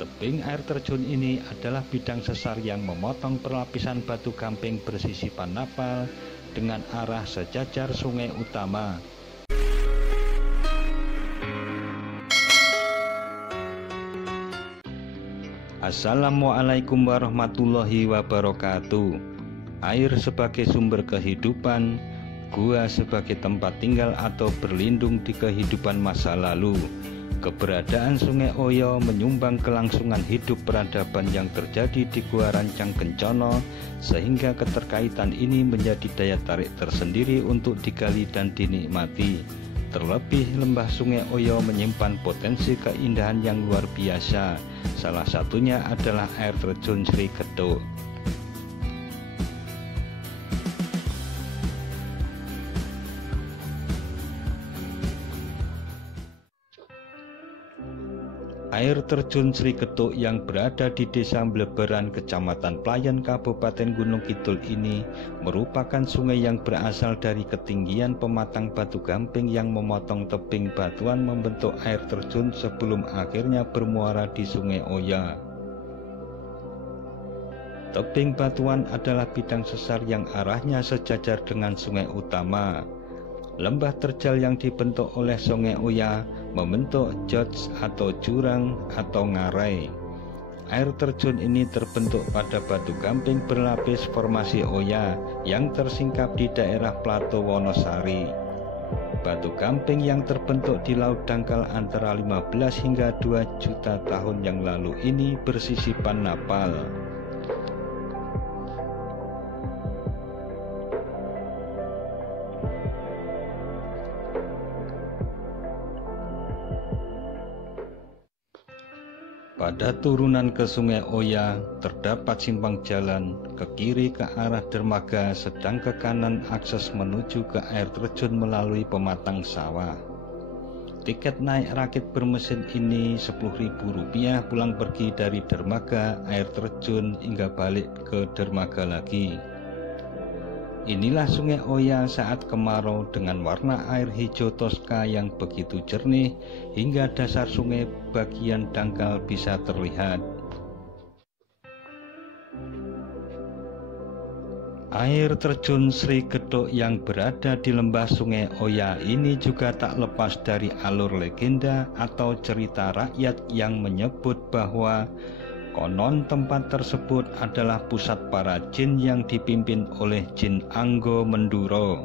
Tebing air terjun ini adalah bidang sesar yang memotong perlapisan batu gamping bersisipan napal dengan arah sejajar sungai utama. Assalamualaikum warahmatullahi wabarakatuh. Air sebagai sumber kehidupan, gua sebagai tempat tinggal atau berlindung di kehidupan masa lalu. Keberadaan Sungai Oya menyumbang kelangsungan hidup peradaban yang terjadi di Gua Rancang Kencono, sehingga keterkaitan ini menjadi daya tarik tersendiri untuk digali dan dinikmati. Terlebih lembah Sungai Oya menyimpan potensi keindahan yang luar biasa. Salah satunya adalah air terjun Sri Ketuk. Air terjun Sri Ketuk yang berada di Desa Bleberan, Kecamatan Playan, Kabupaten Gunung Kidul ini merupakan sungai yang berasal dari ketinggian pematang batu gamping yang memotong tebing batuan membentuk air terjun sebelum akhirnya bermuara di Sungai Oya. Tebing batuan adalah bidang sesar yang arahnya sejajar dengan sungai utama. Lembah terjal yang dibentuk oleh Sungai Oya membentuk jodz atau jurang atau ngarai. Air terjun ini terbentuk pada batu gamping berlapis formasi Oya yang tersingkap di daerah Plato Wonosari. Batu gamping yang terbentuk di laut dangkal antara 15 hingga 2 juta tahun yang lalu ini bersisipan napal. Pada turunan ke Sungai Oya terdapat simpang jalan, ke kiri ke arah dermaga, sedang ke kanan akses menuju ke air terjun melalui pematang sawah. Tiket naik rakit bermesin ini Rp10.000 pulang pergi dari dermaga, air terjun hingga balik ke dermaga lagi. Inilah Sungai Oya saat kemarau dengan warna air hijau toska yang begitu jernih hingga dasar sungai bagian dangkal bisa terlihat. Air terjun Sri Ketuk yang berada di lembah Sungai Oya ini juga tak lepas dari alur legenda atau cerita rakyat yang menyebut bahwa konon tempat tersebut adalah pusat para jin yang dipimpin oleh Jin Anggo Menduro.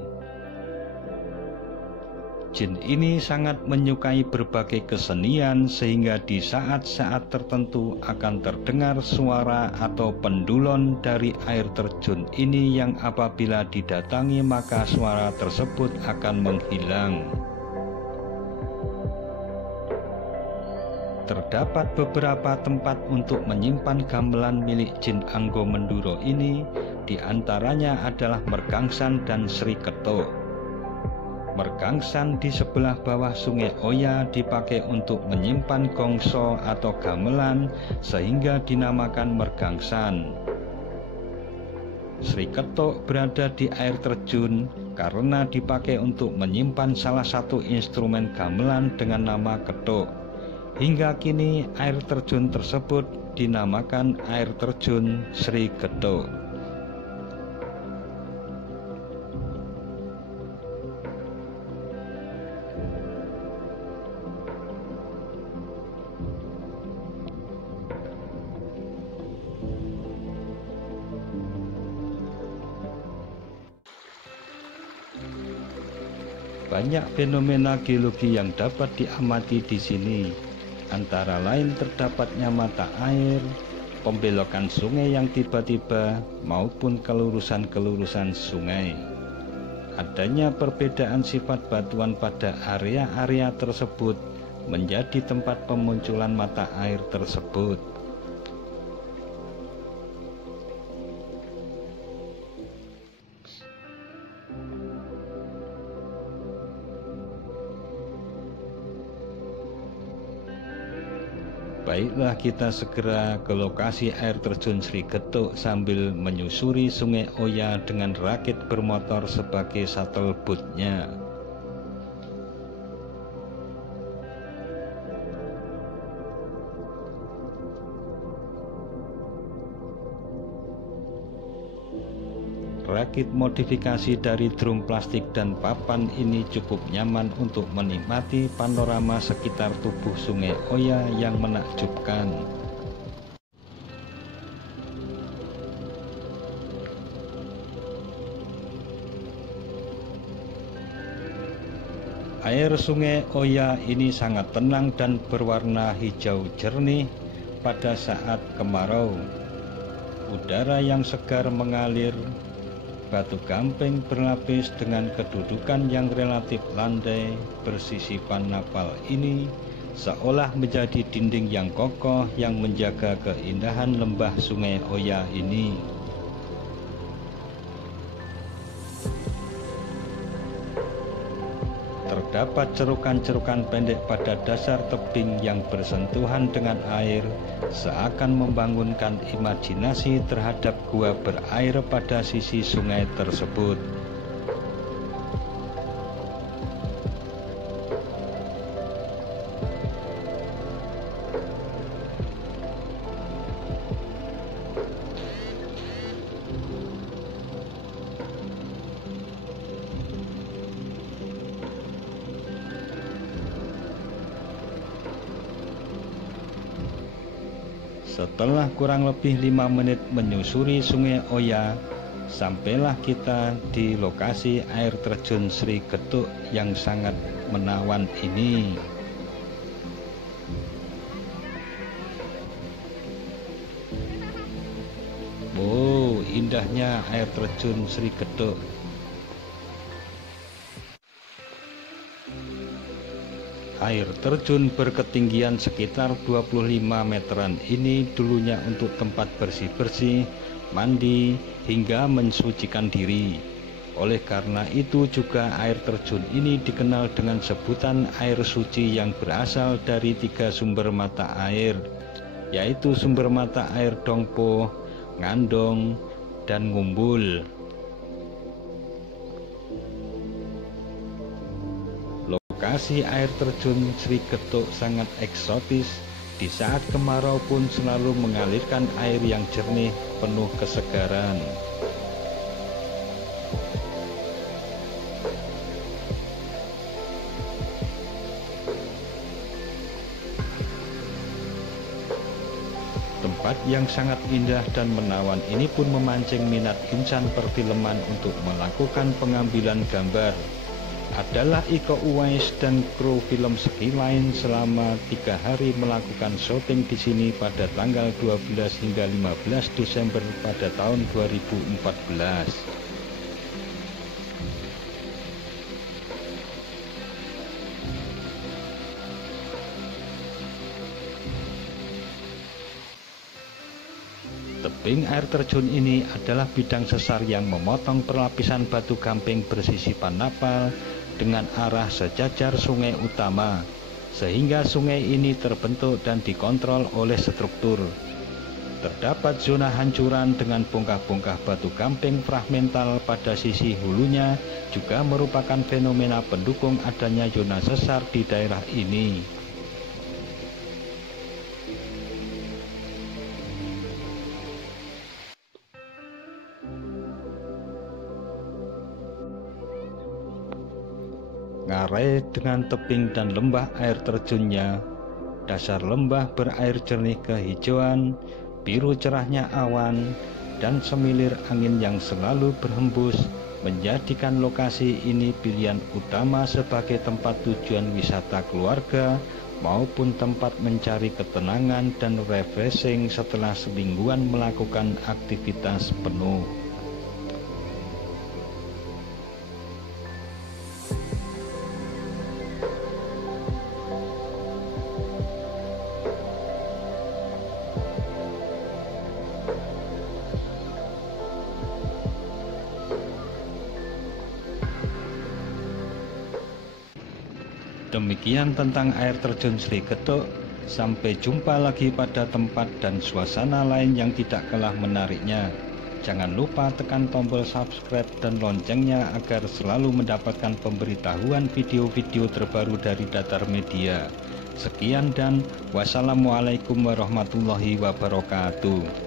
Jin ini sangat menyukai berbagai kesenian sehingga di saat-saat tertentu akan terdengar suara atau pendulon dari air terjun ini yang apabila didatangi maka suara tersebut akan menghilang. Terdapat beberapa tempat untuk menyimpan gamelan milik Jin Anggo Menduro ini, diantaranya adalah Mergangsan dan Sri Ketuk. Mergangsan di sebelah bawah Sungai Oya dipakai untuk menyimpan gongso atau gamelan sehingga dinamakan Mergangsan. Sri Ketuk berada di air terjun karena dipakai untuk menyimpan salah satu instrumen gamelan dengan nama ketuk. Hingga kini air terjun tersebut dinamakan air terjun Sri Ketuk. Banyak fenomena geologi yang dapat diamati di sini. Antara lain terdapatnya mata air, pembelokan sungai yang tiba-tiba maupun kelurusan-kelurusan sungai. Adanya perbedaan sifat batuan pada area-area tersebut menjadi tempat pemunculan mata air tersebut. Baiklah, kita segera ke lokasi air terjun Sri Ketuk sambil menyusuri Sungai Oya dengan rakit bermotor sebagai shuttle boat-nya. perakit modifikasi dari drum plastik dan papan ini cukup nyaman untuk menikmati panorama sekitar tubuh Sungai Oya yang menakjubkan. Air Sungai Oya ini sangat tenang dan berwarna hijau jernih pada saat kemarau. Udara yang segar mengalir, batu gamping berlapis dengan kedudukan yang relatif landai bersisipan napal ini seolah menjadi dinding yang kokoh yang menjaga keindahan lembah Sungai Oya ini. Terdapat cerukan-cerukan pendek pada dasar tebing yang bersentuhan dengan air, seakan membangunkan imajinasi terhadap gua berair pada sisi sungai tersebut. Setelah kurang lebih 5 menit menyusuri Sungai Oya, sampailah kita di lokasi air terjun Sri Getuk yang sangat menawan ini. Oh, indahnya air terjun Sri Getuk. Air terjun berketinggian sekitar 25 meteran ini dulunya untuk tempat bersih-bersih, mandi, hingga mensucikan diri. Oleh karena itu juga air terjun ini dikenal dengan sebutan air suci yang berasal dari 3 sumber mata air, yaitu sumber mata air Dongpo, Ngandong, dan Ngumbul. Lokasi air terjun Sri Getuk sangat eksotis. Di saat kemarau pun selalu mengalirkan air yang jernih penuh kesegaran. Tempat yang sangat indah dan menawan ini pun memancing minat insan perfilman untuk melakukan pengambilan gambar. Adalah Iko Uwais dan kru film Ski Line selama 3 hari melakukan syuting di sini pada tanggal 12 hingga 15 Desember pada tahun 2014. Tebing air terjun ini adalah bidang sesar yang memotong perlapisan batu gamping bersisipan napal dengan arah sejajar sungai utama, sehingga sungai ini terbentuk dan dikontrol oleh struktur. Terdapat zona hancuran dengan bongkah-bongkah batu gamping fragmental pada sisi hulunya, juga merupakan fenomena pendukung adanya zona sesar di daerah ini. Ngarai dengan tebing dan lembah air terjunnya, dasar lembah berair jernih kehijauan, biru cerahnya awan, dan semilir angin yang selalu berhembus menjadikan lokasi ini pilihan utama sebagai tempat tujuan wisata keluarga maupun tempat mencari ketenangan dan refreshing setelah semingguan melakukan aktivitas penuh. Demikian tentang air terjun Sri Getuk. Sampai jumpa lagi pada tempat dan suasana lain yang tidak kalah menariknya. Jangan lupa tekan tombol subscribe dan loncengnya agar selalu mendapatkan pemberitahuan video-video terbaru dari Datar Media. Sekian dan wassalamualaikum warahmatullahi wabarakatuh.